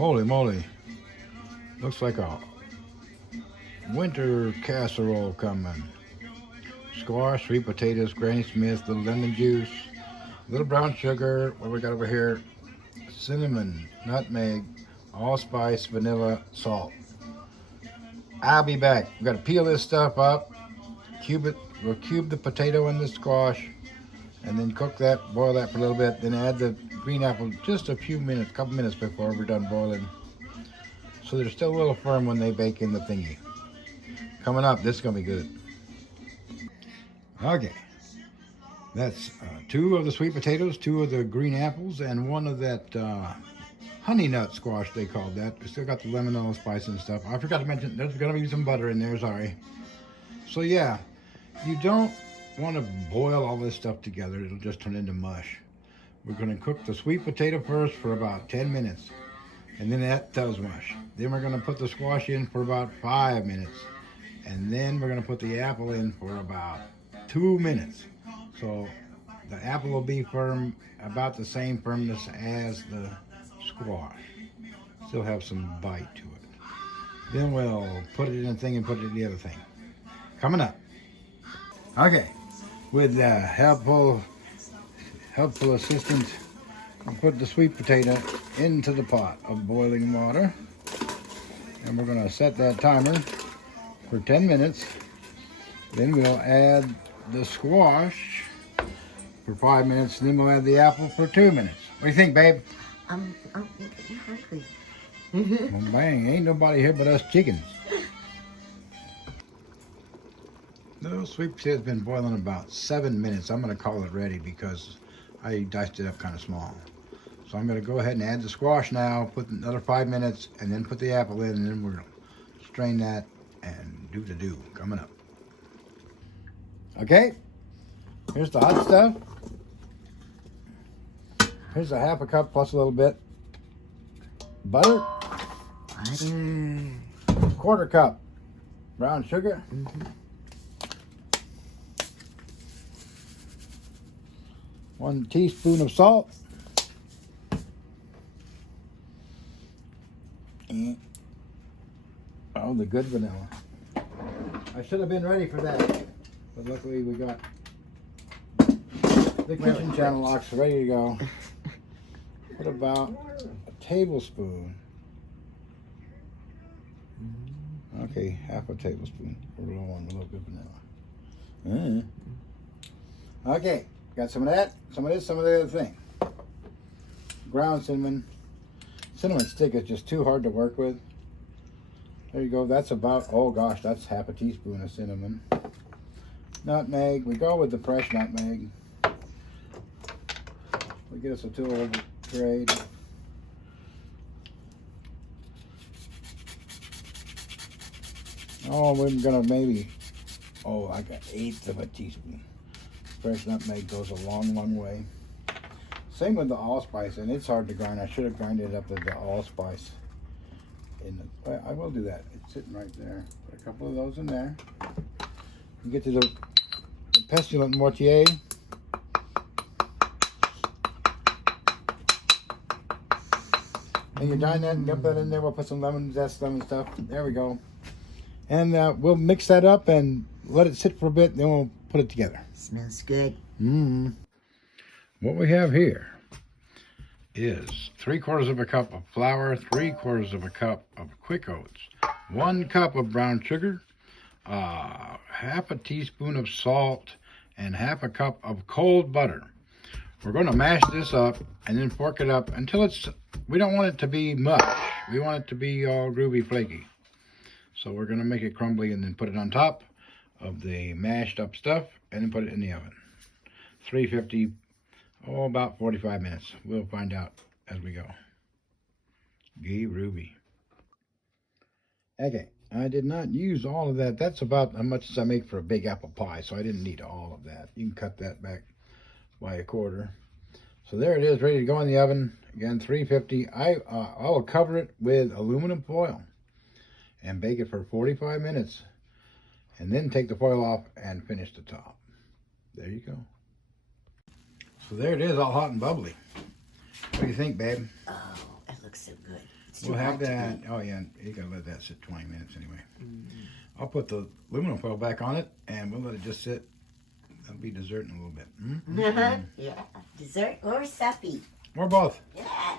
Holy moly. Looks like a winter casserole coming. Squash, sweet potatoes, Granny Smith, little lemon juice, little brown sugar. What we got over here? Cinnamon, nutmeg, allspice, vanilla, salt. I'll be back. We got to peel this stuff up, cube it. We'll cube the potato and the squash, and then cook that, boil that for a little bit. Then add the green apple just a few minutes, couple minutes before we're done boiling. So they're still a little firm when they bake in the thingy. Coming up, this is gonna be good. Okay, that's two of the sweet potatoes, two of the green apples, and one of that honey nut squash they called that. We still got the lemon allspice and stuff. I forgot to mention there's gonna be some butter in there. Sorry. So yeah, you don't want to boil all this stuff together. It'll just turn into mush. We're gonna cook the sweet potato first for about 10 minutes, and then that does mush. Then we're gonna put the squash in for about 5 minutes, and then we're gonna put the apple in for about 2 minutes. So the apple will be firm, about the same firmness as the squash. Still have some bite to it. Then we'll put it in a thing and put it in the other thing. Coming up. Okay, with helpful assistance, I'll put the sweet potato into the pot of boiling water. And we're gonna set that timer for 10 minutes. Then we'll add the squash for 5 minutes, and then we'll add the apple for 2 minutes. What do you think, babe? I'm hungry. Well, bang, ain't nobody here but us chickens. The sweet potato's been boiling about 7 minutes. I'm gonna call it ready because I diced it up kind of small. So I'm gonna go ahead and add the squash now, put another 5 minutes, and then put the apple in, and then we're gonna strain that and do the do coming up. Okay, here's the hot stuff. Here's a half a cup plus a little bit. Butter. Quarter cup brown sugar. 1 teaspoon of salt. And, oh, the good vanilla. I should have been ready for that, but luckily we got the kitchen channel locks ready to go. Put about a tablespoon. Okay, half a tablespoon. We're low on a little bit of vanilla. Okay, got some of that, some of this, some of the other thing. Ground cinnamon. Cinnamon stick is just too hard to work with. There you go. That's about, oh gosh, that's half a teaspoon of cinnamon. Nutmeg. We go with the fresh nutmeg. We get us a tool of trade. Oh, we're gonna maybe, oh, like 1/8 of a teaspoon. Fresh nutmeg goes a long, long way. Same with the allspice, and it's hard to grind. I should have grinded it up with the allspice. I will do that. It's sitting right there. Put a couple of those in there. You get to the pestilent mortier. And you dine that and dump that in there. We'll put some lemon zest, lemon stuff. There we go. And we'll mix that up and let it sit for a bit, then we'll put it together. Smells good. What we have here is 3/4 of a cup of flour, 3/4 of a cup of quick oats, 1 cup of brown sugar, half a teaspoon of salt, and half a cup of cold butter. We're going to mash this up and then fork it up until we don't want it to be mush. We want it to be all groovy, flaky. So we're going to make it crumbly and then put it on top of the mashed up stuff and then put it in the oven. 350, about 45 minutes. We'll find out as we go. Gee, Ruby. Okay, I did not use all of that. That's about how much as I make for a big apple pie, so I didn't need all of that. You can cut that back by 1/4. So there it is, ready to go in the oven. Again, 350. I will cover it with aluminum foil and bake it for 45 minutes. And then take the foil off and finish the top. There you go. So there it is, all hot and bubbly. What do you think, babe? Oh, it looks so good. It's too We'll have hot to that. eat. Oh yeah, you gotta let that sit 20 minutes anyway. I'll put the aluminum foil back on it, and we'll let it just sit. That'll be dessert in a little bit. Yeah. Dessert or suppy. Or both. Yeah.